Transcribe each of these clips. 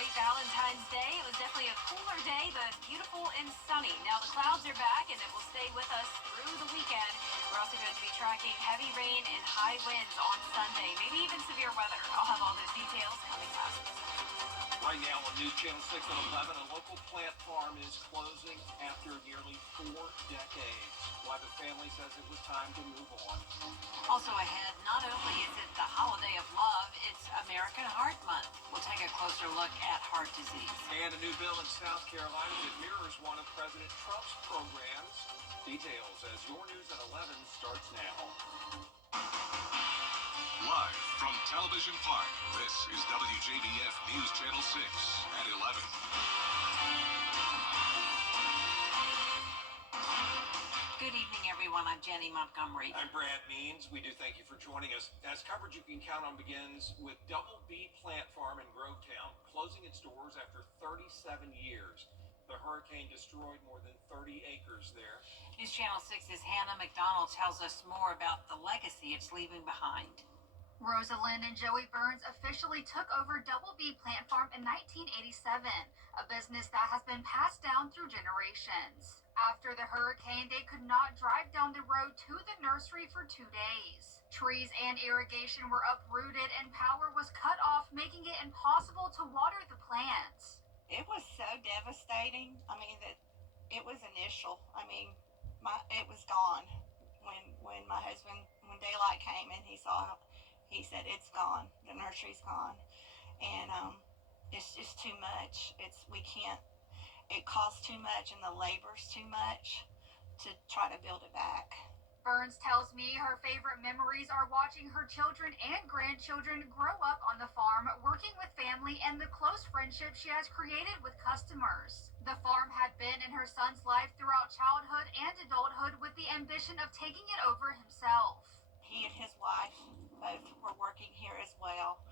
great Valentine's Day. It was definitely a cooler day, but beautiful and sunny. Now the clouds are back and it will stay with us through the weekend. We're also going to be tracking heavy rain and high winds on Sunday, maybe even severe weather. I'll have all those details coming up. Right now on News Channel 6 at 11, a local plant farm is closing after nearly 4 decades. Why the family says it was time to move on. Also ahead, not only is it the holiday of love, it's American Heart Month. We'll take a closer look at heart disease. And a new bill in South Carolina that mirrors one of President Trump's programs. Details as your news at 11 starts now. Live from Television Park, this is WJBF News Channel 6 at 11. Good evening, everyone. I'm Jenny Montgomery. I'm Brad Means. We do thank you for joining us. As coverage you can count on begins with Double B Plant Farm in Grovetown, closing its doors after 37 years. The hurricane destroyed more than 30 acres there. News Channel 6's Hannah McDonald tells us more about the legacy it's leaving behind. Rosalind and Joey Burns officially took over Double B Plant Farm in 1987, a business that has been passed down through generations. After the hurricane, they could not drive down the road to the nursery for 2 days. Trees and irrigation were uprooted and power was cut off, making it impossible to water the plants. It was so devastating. I mean, that it was initial. I mean, it was gone when my husband, when daylight came and he said, it's gone. The nursery's gone. And it's just too much. It costs too much and the labor's too much to try to build it back. Burns tells me her favorite memories are watching her children and grandchildren grow up on the farm, working with family, and the close friendship she has created with customers. The farm had been in her son's life throughout childhood and adulthood with the ambition of taking it over himself. He and his wife both were working here as well.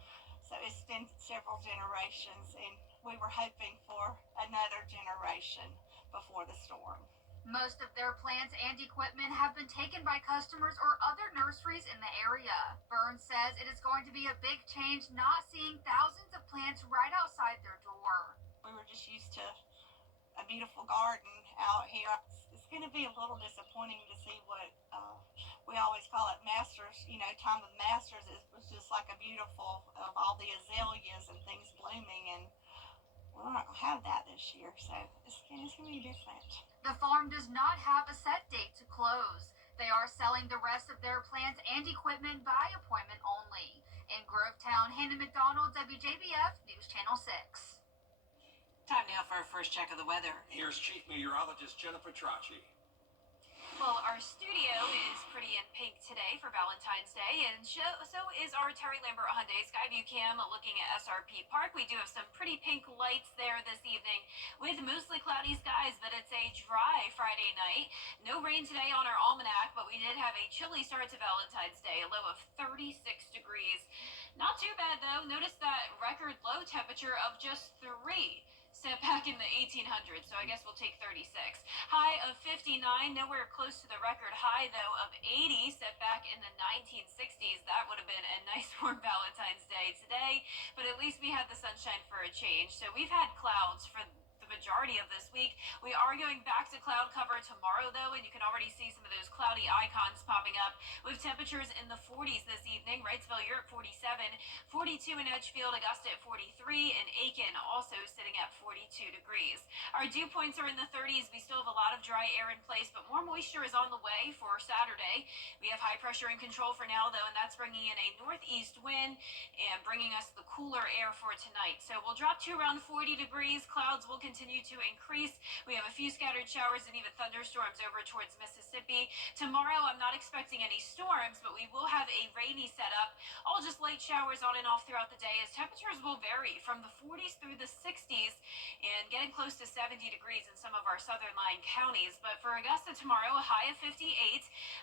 So it's been several generations, and we were hoping for another generation before the storm. Most of their plants and equipment have been taken by customers or other nurseries in the area. Burns says it is going to be a big change not seeing thousands of plants right outside their door. We were just used to a beautiful garden out here. It's going to be a little disappointing to see what we always call it Masters, time of Masters. It was just like a beautiful of all the azaleas and things blooming, and we're not going to have that this year, so it's going to be different. The farm does not have a set date to close. They are selling the rest of their plants and equipment by appointment only. In Grovetown, Hannah McDonald, WJBF News Channel 6. Time now for our first check of the weather. Here's Chief Meteorologist Jennifer Tracci. Well, our studio is pretty in pink today for Valentine's Day, and so is our Terry Lambert Hyundai Skyview cam looking at SRP Park. We do have some pretty pink lights there this evening with mostly cloudy skies, but it's a dry Friday night. No rain today on our almanac, but we did have a chilly start to Valentine's Day, a low of 36 degrees. Not too bad, though. Notice that record low temperature of just 3. Set back in the 1800s, so I guess we'll take 36. High of 59, nowhere close to the record high, though, of 80, set back in the 1960s. That would have been a nice warm Valentine's Day today, but at least we had the sunshine for a change. So we've had clouds for the majority of this week. We are going back to cloud cover tomorrow, though, and you can already see some of those cloudy icons popping up with temperatures in the 40s this evening. Wrightsville, you're at 47, 42 in Edgefield, Augusta at 43, and Aiken also sitting at 42 degrees. Our dew points are in the 30s. We still have a lot of dry air in place, but more moisture is on the way for Saturday. We have high pressure in control for now, though, and that's bringing in a northeast wind and bringing us the cooler air for tonight. So we'll drop to around 40 degrees. Clouds will continue to increase. We have a few scattered showers and even thunderstorms over towards Mississippi. Tomorrow, I'm not expecting any storms, but we will have a rainy setup. All just light showers on and off throughout the day as temperatures will vary from the 40s through the 60s and getting close to 70 degrees in some of our southern line counties. But for Augusta tomorrow, a high of 58,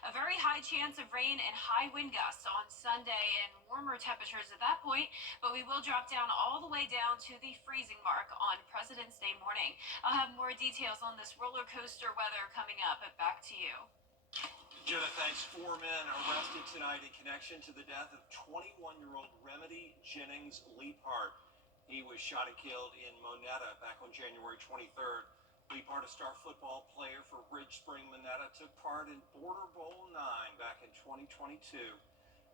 a very high chance of rain and high wind gusts on Sunday and warmer temperatures at that point, but we will drop down all the way down to the freezing mark on President's Day morning. I'll have more details on this roller coaster weather coming up, but back to you. Jenna, thanks. 4 men arrested tonight in connection to the death of 21-year-old Remedy Jennings Leaphart. He was shot and killed in Monetta back on January 23rd. Lee Part, a star football player for Ridge Spring Monetta, took part in Border Bowl 9 back in 2022.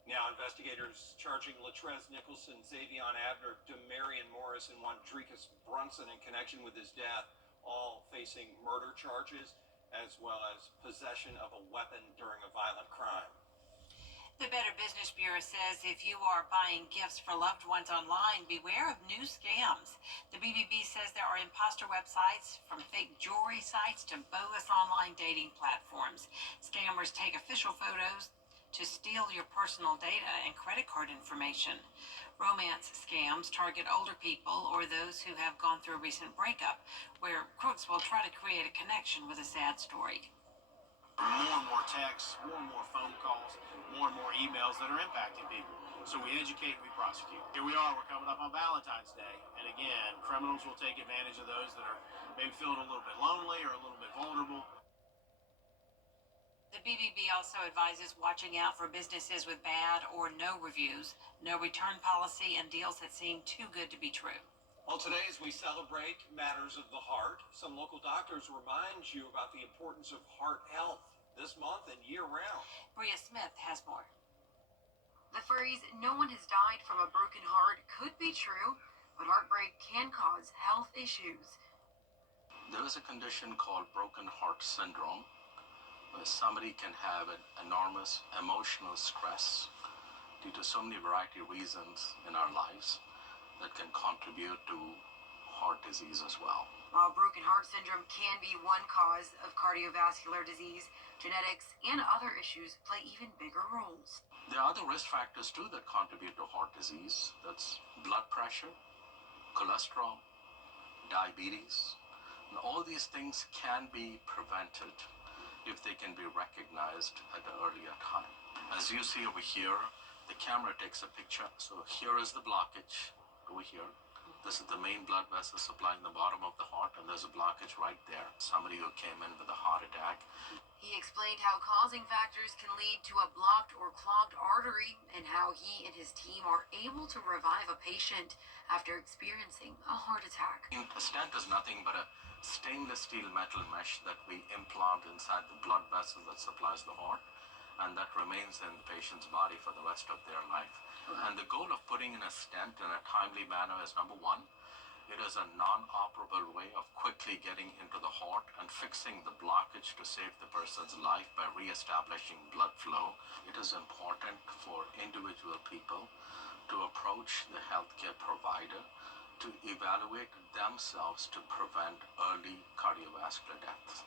Now investigators charging Latrez Nicholson, Xavion Abner, Demarion Morris, and Wandricus Brunson in connection with his death, all facing murder charges as well as possession of a weapon during a violent crime. The Better Business Bureau says if you are buying gifts for loved ones online, beware of new scams. The BBB says there are imposter websites from fake jewelry sites to bogus online dating platforms. Scammers take official photos to steal your personal data and credit card information. Romance scams target older people or those who have gone through a recent breakup, where crooks will try to create a connection with a sad story. More and more texts, more and more phone calls, more and more emails that are impacting people. So we educate, we prosecute. Here we are, we're coming up on Valentine's Day. And again, criminals will take advantage of those that are maybe feeling a little bit lonely or a little bit vulnerable. The BBB also advises watching out for businesses with bad or no reviews, no return policy, and deals that seem too good to be true. Well, today, as we celebrate matters of the heart, some local doctors remind you about the importance of heart health this month and year-round. Bria Smith has more. The phrase, "no one has died from a broken heart," could be true, but heartbreak can cause health issues. There is a condition called broken heart syndrome, where somebody can have an enormous emotional stress due to so many variety of reasons in our lives that can contribute to heart disease as well. While broken heart syndrome can be one cause of cardiovascular disease, genetics and other issues play even bigger roles. There are other risk factors too that contribute to heart disease. That's blood pressure, cholesterol, diabetes, and all these things can be prevented if they can be recognized at an earlier time. As you see over here, the camera takes a picture. So here is the blockage over here. This is the main blood vessel supplying the bottom of the heart, and there's a blockage right there. Somebody who came in with a heart attack. He explained how causing factors can lead to a blocked or clogged artery and how he and his team are able to revive a patient after experiencing a heart attack. A stent is nothing but a stainless steel metal mesh that we implant inside the blood vessel that supplies the heart, and that remains in the patient's body for the rest of their life. And the goal of putting in a stent in a timely manner is, number one, it is a non-operable way of quickly getting into the heart and fixing the blockage to save the person's life by re-establishing blood flow. It is important for individual people to approach the healthcare provider to evaluate themselves to prevent early cardiovascular death.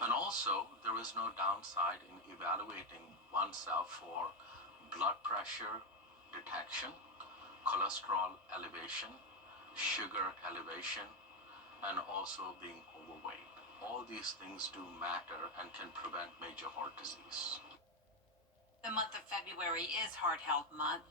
And also, there is no downside in evaluating oneself for blood pressure detection, cholesterol elevation, sugar elevation, and also being overweight. All these things do matter and can prevent major heart disease. The month of February is Heart Health Month.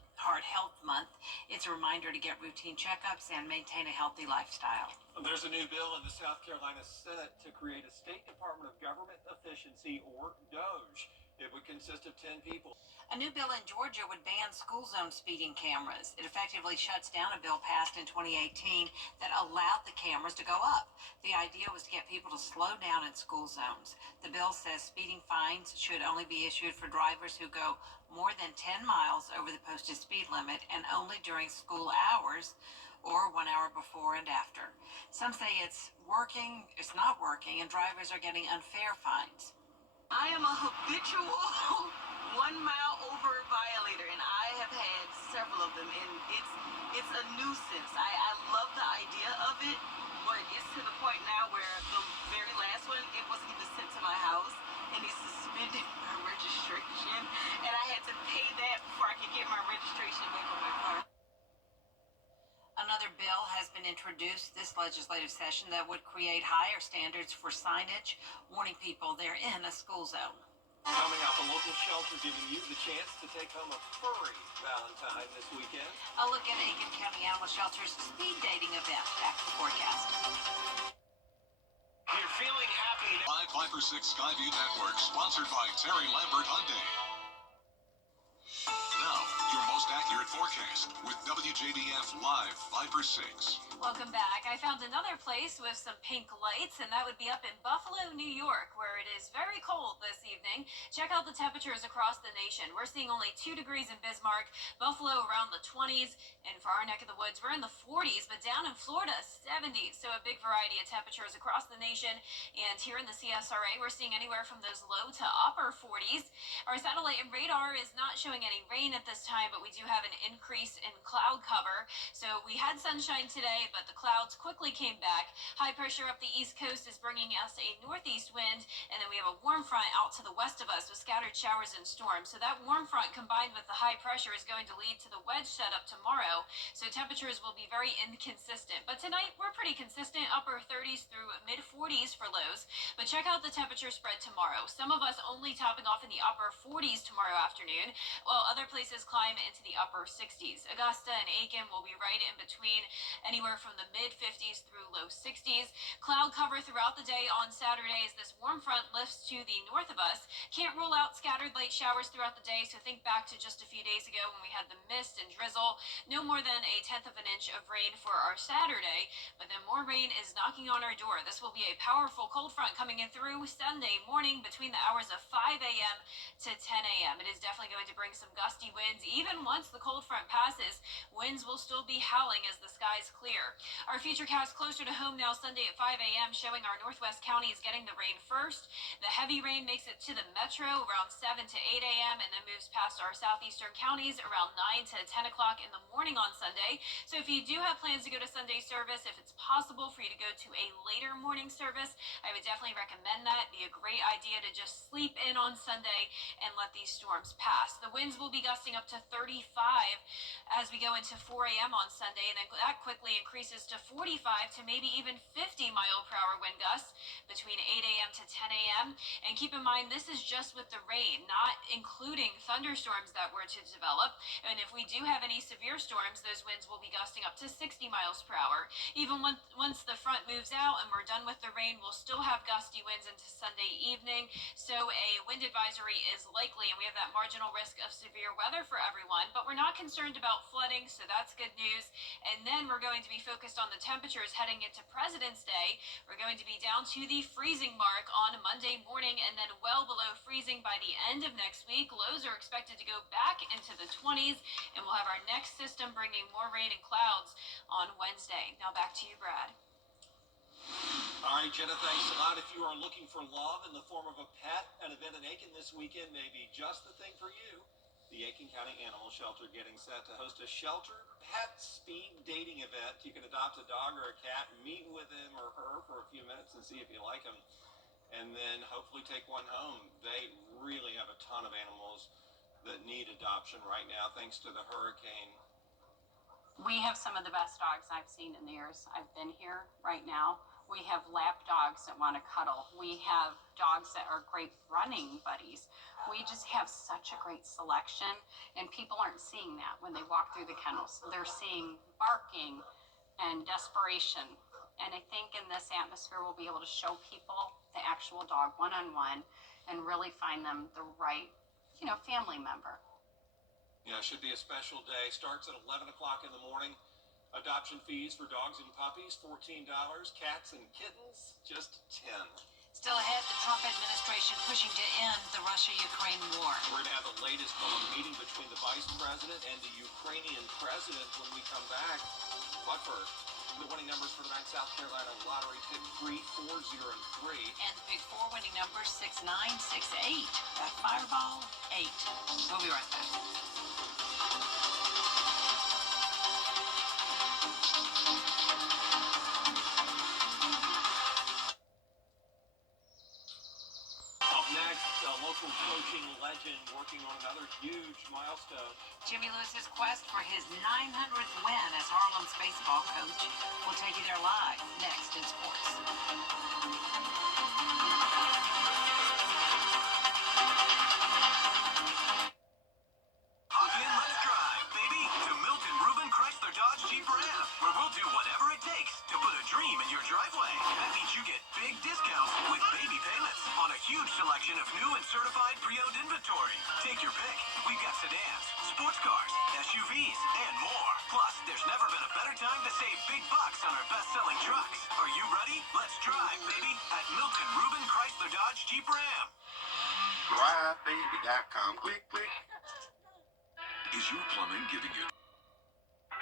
It's a reminder to get routine checkups and maintain a healthy lifestyle. There's a new bill in the South Carolina Senate to create a State Department of Government Efficiency, or DOGE. It would consist of 10 people. A new bill in Georgia would ban school zone speeding cameras. It effectively shuts down a bill passed in 2018 that allowed the cameras to go up. The idea was to get people to slow down in school zones. The bill says speeding fines should only be issued for drivers who go more than 10 miles over the posted speed limit and only during school hours or 1 hour before and after. Some say it's working, it's not working, and drivers are getting unfair fines. I am a habitual 1 mile over violator, and I have had several of them, and it's a nuisance. I love the idea of it, but it's to the point now where the very last one, it wasn't even sent to my house, and they suspended my registration, and I had to pay that before I could get my registration back on my car. Another bill has been introduced this legislative session that would create higher standards for signage, warning people they're in a school zone. Coming up, a local shelter giving you the chance to take home a furry Valentine this weekend. A look at Aiken County Animal Shelter's speed dating event after the forecast. You're feeling happy. 556 Skyview Network, sponsored by Terry Lambert Hyundai. Now, your most accurate forecast with WJBF Live Viper 6. Welcome back. I found another place with some pink lights, and that would be up in Buffalo, New York, where it is very cold this evening. Check out the temperatures across the nation. We're seeing only 2 degrees in Bismarck, Buffalo around the 20s, and for our neck of the woods, we're in the 40s, but down in Florida, 70s. So a big variety of temperatures across the nation. And here in the CSRA, we're seeing anywhere from those low to upper 40s. Our satellite and radar is not showing any rain at this time, but we do have an increase in cloud cover. So we had sunshine today, but the clouds quickly came back. High pressure up the east coast is bringing us a northeast wind, and then we have a warm front out to the west of us with scattered showers and storms. So that warm front combined with the high pressure is going to lead to the wedge setup tomorrow. So temperatures will be very inconsistent. But tonight we're pretty consistent, upper 30s through mid 40s for lows. But check out the temperature spread tomorrow. Some of us only topping off in the upper 40s tomorrow afternoon, while other places climb into the upper 60s. Augusta and Aiken will be right in between, anywhere from the mid 50s through low 60s. Cloud cover throughout the day on Saturday as this warm front lifts to the north of us. Can't rule out scattered light showers throughout the day, so think back to just a few days ago when we had the mist and drizzle. No more than a tenth of an inch of rain for our Saturday, but then more rain is knocking on our door. This will be a powerful cold front coming in through Sunday morning between the hours of 5 a.m. to 10 a.m. It is definitely going to bring some gusty winds. Even once the cold front passes, winds will still be howling as the skies clear. Our futurecast closer to home now Sunday at 5 a.m. showing our northwest counties getting the rain first. The heavy rain makes it to the metro around 7 to 8 a.m. and then moves past our southeastern counties around 9 to 10 o'clock in the morning on Sunday. So if you do have plans to go to Sunday service, if it's possible for you to go to a later morning service, I would definitely recommend that. It'd be a great idea to just sleep in on Sunday and let these storms pass. The winds will be gusting up to 35 as we go into 4 a.m. on Sunday, and then that quickly increases to 45 to maybe even 50 mile per hour wind gusts between 8 a.m. to 10 a.m. And keep in mind, this is just with the rain, not including thunderstorms that were to develop. And if we do have any severe storms, those winds will be gusting up to 60 miles per hour. Even once the front moves out and we're done with the rain, we'll still have gusty winds into Sunday evening. So a wind advisory is likely, and we have that marginal risk of severe weather for everyone, but we're not concerned about flooding, so that's good news. And then we're going to be focused on the temperatures heading into President's Day. We're going to be down to the freezing mark on Monday morning and then well below freezing by the end of next week. Lows are expected to go back into the 20s, and we'll have our next system bringing more rain and clouds on Wednesday. Now back to you, Brad. All right, Jenna, thanks a lot. If you are looking for love in the form of a pet, an event in Aiken this weekend may be just the thing for you. The Aiken County Animal Shelter getting set to host a shelter pet speed dating event. You can adopt a dog or a cat, meet with him or her for a few minutes and see if you like them, and then hopefully take one home. They really have a ton of animals that need adoption right now thanks to the hurricane. We have some of the best dogs I've seen in the years I've been here right now. We have lap dogs that want to cuddle. We have dogs that are great running buddies. We just have such a great selection, and people aren't seeing that when they walk through the kennels. They're seeing barking and desperation. And I think in this atmosphere, we'll be able to show people the actual dog one-on-one and really find them the right, family member. Yeah, it should be a special day. Starts at 11 o'clock in the morning. Adoption fees for dogs and puppies, $14. Cats and kittens, just $10. Still ahead, the Trump administration pushing to end the Russia-Ukraine war. We're going to have the latest on a meeting between the vice president and the Ukrainian president when we come back. But first, the winning numbers for tonight's South Carolina lottery pick 3, 4, 0, and 3. And the big four winning numbers 6, 9, 6, 8. That fireball, 8. We'll be right back. Local coaching legend working on another huge milestone. Jimmy Lewis's quest for his 900th win as Harlem's baseball coach. We'll take you there live next in sports. Again, let's drive, baby, to Milton Rubin Chrysler Dodge Jeep Ram, where we'll do whatever it takes to put a dream in your driveway. That means you get big discounts with baby payments on a huge selection of new and certified pre-owned inventory. Take your pick. We've got sedans, sports cars, SUVs, and more. Plus, there's never been a better time to save big bucks on our best-selling trucks. Are you ready? Let's drive, baby, at Milton Ruben Chrysler Dodge Jeep Ram. DriveBaby.com. Click, click. Is your plumbing giving you...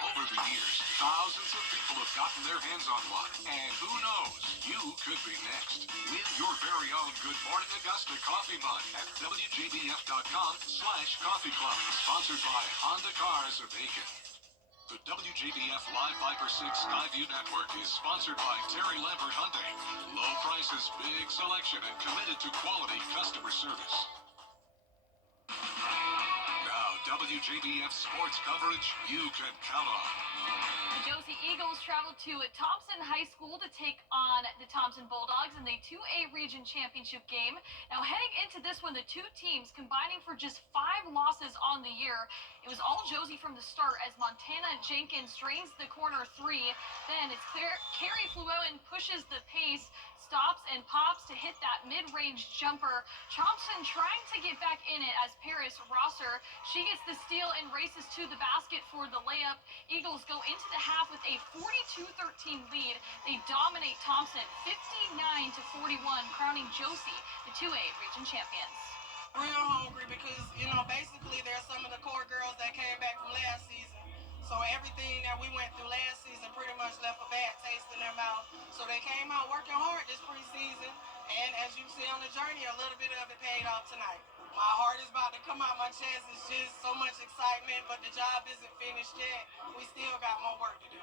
Over the years, thousands of people have gotten their hands on one. And who knows, you could be next. Win your very own Good Morning Augusta coffee mug at WJBF.com/coffee club. Sponsored by Honda Cars of Aiken. The WJBF Live Viper 6 Skyview Network is sponsored by Terry Lambert Hyundai. Low prices, big selection, and committed to quality customer service. Now, WJBF sports coverage you can count on. The Josie Eagles traveled to Thompson High School to take on the Thompson Bulldogs in the 2A Region Championship game. Now, heading into this one, the two teams combining for just 5 losses on the year. It was all Josie from the start as Montana Jenkins drains the corner 3. Then it's Carrie Fluellen pushes the pace, stops and pops to hit that mid-range jumper. Thompson trying to get back in it as Paris Rosser. She gets the steal and races to the basket for the layup. Eagles go into the half with a 42-13 lead. They dominate Thompson 59-41, crowning Josie the 2A Region champions. Real hungry because, basically they're some of the core girls that came back from last season. So everything that we went through last season pretty much left a bad taste in their mouth. So they came out working hard this preseason. And as you see on the journey, a little bit of it paid off tonight. My heart is about to come out my chest. It's just so much excitement, but the job isn't finished yet. We still got more work to do.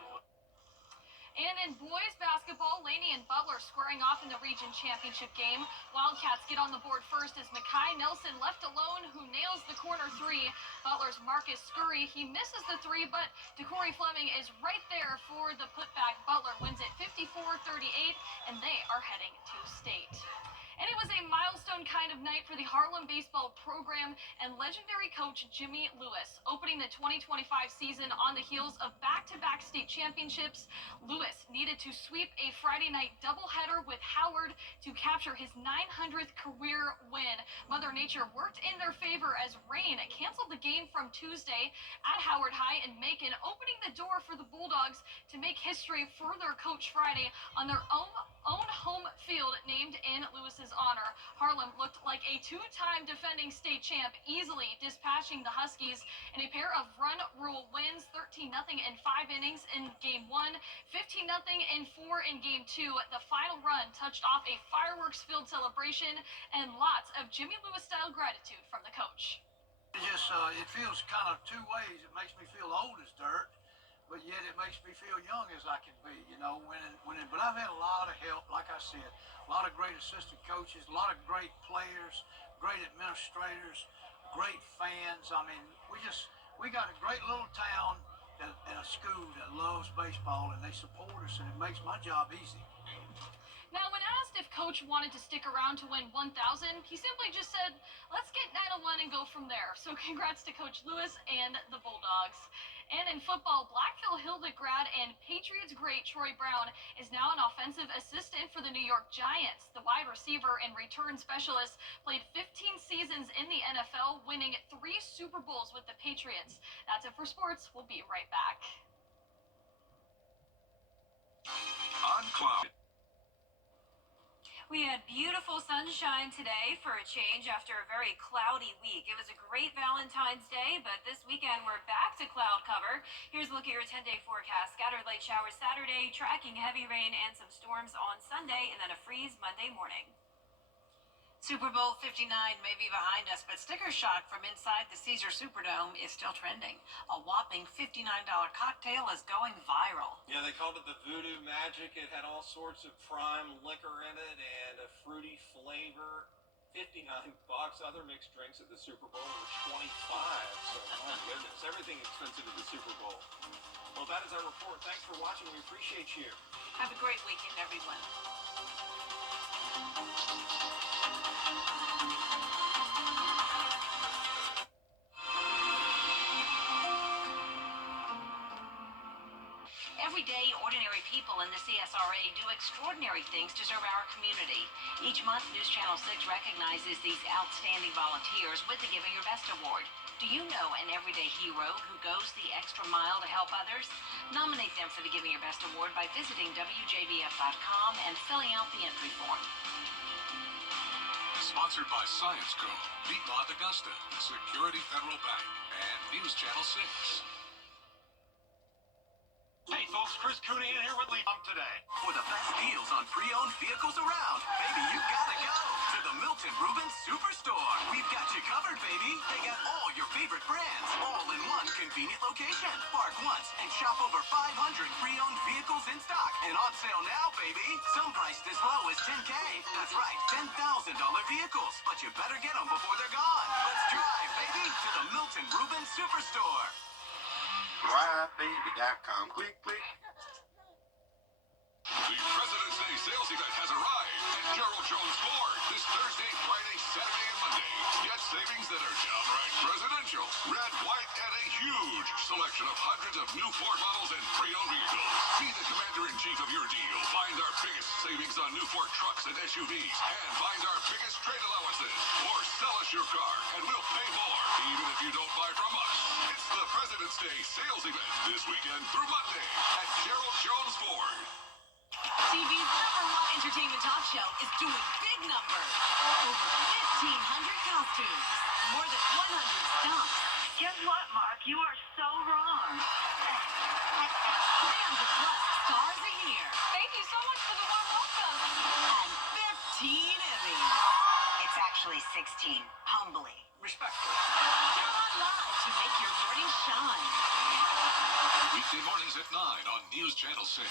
And in boys basketball, Laney and Butler squaring off in the region championship game. Wildcats get on the board first as Makai Nelson left alone, who nails the corner 3. Butler's Marcus Scurry, he misses the 3, but DeCorey Fleming is right there for the putback. Butler wins it 54-38, and they are heading to state. And it was a milestone kind of night for the Harlem baseball program and legendary coach Jimmy Lewis, opening the 2025 season on the heels of back-to-back state championships. Lewis needed to sweep a Friday night doubleheader with Howard to capture his 900th career win. Mother Nature worked in their favor as rain canceled the game from Tuesday at Howard High in Macon, opening the door for the Bulldogs to make history for their coach Friday on their own home field named in Lewis's honor. Harlem looked like a 2-time defending state champ, easily dispatching the Huskies in a pair of run rule wins, 13-0 in 5 innings in Game 1, 15-0 in 4 in Game 2. The final run touched off a fireworks-filled celebration and lots of Jimmy Lewis-style gratitude from the coach. It feels kind of 2 ways. It makes me feel old as dirt, but yet it makes me feel young as I can be, winning. But I've had a lot of help, like I said, a lot of great assistant coaches, a lot of great players, great administrators, great fans. I mean, we got a great little town and a school that loves baseball, and they support us, and it makes my job easy. Now, when asked if Coach wanted to stick around to win 1,000, he simply just said, let's get 901 and go from there. So congrats to Coach Lewis and the Bulldogs. And in football, Blackville Hilda grad and Patriots great Troy Brown is now an offensive assistant for the New York Giants. The wide receiver and return specialist played 15 seasons in the NFL, winning 3 Super Bowls with the Patriots. That's it for sports. We'll be right back. On Cloud. We had beautiful sunshine today for a change after a very cloudy week. It was a great Valentine's Day, but this weekend we're back to cloud cover. Here's a look at your 10-day forecast. Scattered light showers Saturday, tracking heavy rain and some storms on Sunday, and then a freeze Monday morning. Super Bowl 59 may be behind us, but sticker shock from inside the Caesar Superdome is still trending. A whopping $59 cocktail is going viral. Yeah, they called it the Voodoo Magic. It had all sorts of prime liquor in it and a fruity flavor. $59. Other mixed drinks at the Super Bowl were $25. So, my goodness, everything expensive at the Super Bowl. Well, that is our report. Thanks for watching. We appreciate you. Have a great weekend, everyone. Every day, ordinary people in the CSRA do extraordinary things to serve our community. Each month, News Channel 6 recognizes these outstanding volunteers with the Giving Your Best Award. Do you know an everyday hero who goes the extra mile to help others? Nominate them for the Giving Your Best Award by visiting WJBF.com and filling out the entry form. Sponsored by Science Co., Piedmont Augusta, Security Federal Bank, and News Channel 6. Hey folks, Chris Cooney in here with Lee today. For the best deals on pre-owned vehicles around, baby, you gotta go to the Milton Rubens Superstore. We've got you covered, baby. They got all your favorite brands, all in one convenient location. Park once and shop over 500 pre-owned vehicles in stock. And on sale now, baby. Some priced as low as $10K. That's right, $10,000 vehicles. But you better get them before they're gone. Let's drive, baby, to the Milton Rubens Superstore. DriveBaby.com. Click, click. The President's Day sales event has arrived at Gerald Jones Ford this Thursday, Friday, Saturday, and Monday. Get savings that are downright presidential. Red, white, and a huge selection of hundreds of new Ford models and pre-owned vehicles. Be the commander-in-chief of your deal. Find our biggest savings on new Ford trucks and SUVs, and find our biggest trade allowances. Or sell us your car, and we'll pay more, even if you don't buy from us. It's the President's Day sales event this weekend through Monday at Gerald Jones Ford. TV's #1 entertainment talk show is doing big numbers. Over 1,500 costumes, more than 100 stunts. Guess what, Mark? You are so wrong. 300 plus stars are here. Thank you so much for the warm welcome. And 15 Emmys. It's actually 16. Humbly. Respectfully. They're on live to make your morning shine. Weekday mornings at 9 on News Channel 6.